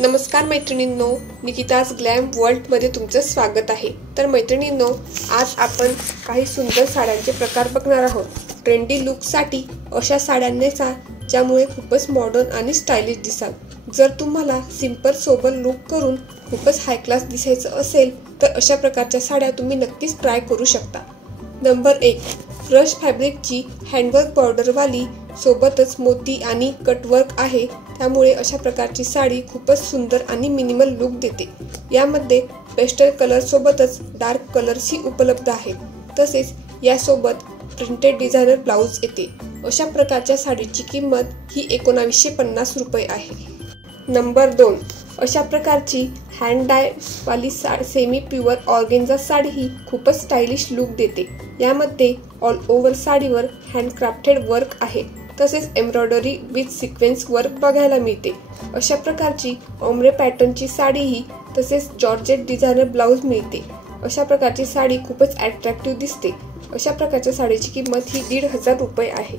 नमस्कार मैत्रिणींनो, निकिताज ग्लॅम वर्ल्डमध्ये तुमचं स्वागत आहे। तर मैत्रिणींनो, आज आपण काही सुंदर साड्यांचे प्रकार बघणार आहोत। ट्रेंडी लुकसाठी अशा साड्या नेसा ज्यामुळे खूपच मॉडर्न आणि स्टाइलिश दिसाल। जर तुम्हाला सिंपल सोबर लुक करून खूपच हाय क्लास दिसायचं असेल तर अशा प्रकारच्या साड्या तुम्ही नक्कीच ट्राय करू शकता। नंबर 1, क्रश फॅब्रिकची हँडवर्क बॉर्डरवाली सोबतच मोती आणि कटवर्क आहे, त्यामुळे अशा प्रकारची साडी खूपच सुंदर आणि मिनिमल लुक देते। यामध्ये पेस्टल कलर सोबतच डार्क कलर्सही उपलब्ध आहेत। तसेच यासोबत प्रिंटेड डिझायनर ब्लाउज येते। अशा प्रकारच्या साडीची किंमत ही 1950 रुपये आहे। नंबर 2, अशा प्रकारची हँड डाय वाली सेमी प्युअर ऑर्गेन्झा साडी ही खूपच स्टाइलिश लुक देते। यामध्ये ऑल ओव्हर साडीवर हँडक्राफ्टेड वर्क आहे, तसेच एम्ब्रॉयडरी विथ सिक्वेन्स वर्क बघायला मिळते। अशा प्रकारची ओम्ब्रे पॅटर्नची साडी ही तसेच जॉर्जेट डिझायनर ब्लाउज मिळते। अशा प्रकारची साडी खूपच अट्रॅक्टिव्ह दिसते। अशा प्रकारच्या साडीची किंमत ही 1500 रुपये आहे।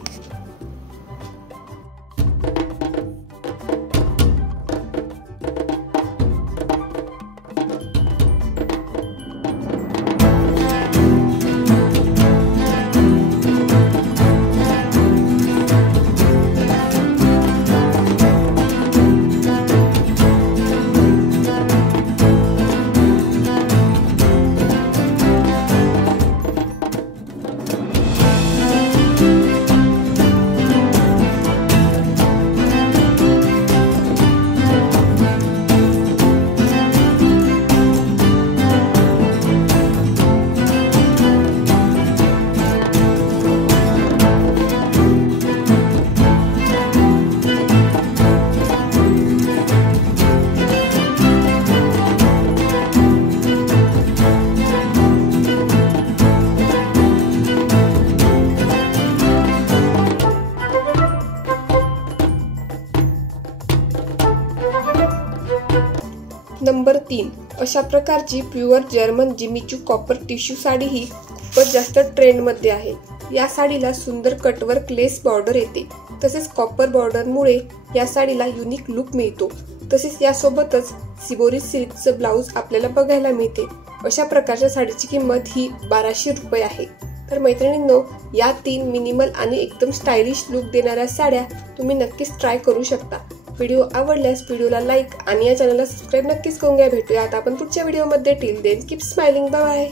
नंबर 3, अशा प्रकारची pure German Jimmy Choo copper tissue sari ही खूपच जास्त ट्रेंडमध्ये आहे। या साडीला सुंदर कटवर्क लेस बॉर्डर येते, तसेच कॉपर बॉर्डरमुळे या साडीला युनिक लुक मिळतो। तसेच यासोबतच सिबोरी सिल्कचं ब्लाउज आपल्याला बघायला मिळते। अशा प्रकारच्या साडीची किंमत ही 1200 रुपये आहे। तर मैत्रिणींनो, या 3 मिनिमल आणि एकदम स्टाइलिश लुक देणाऱ्या साड्या तुम्ही नक्कीच ट्राय करू शकता। व्हिडिओ आवडल्यास व्हिडिओला लाईक आणि या चॅनलला सबस्क्राईब नक्कीच करून घ्या। भेटूया आता आपण पुढच्या व्हिडिओमध्ये। Till then keep smiling, bye bye.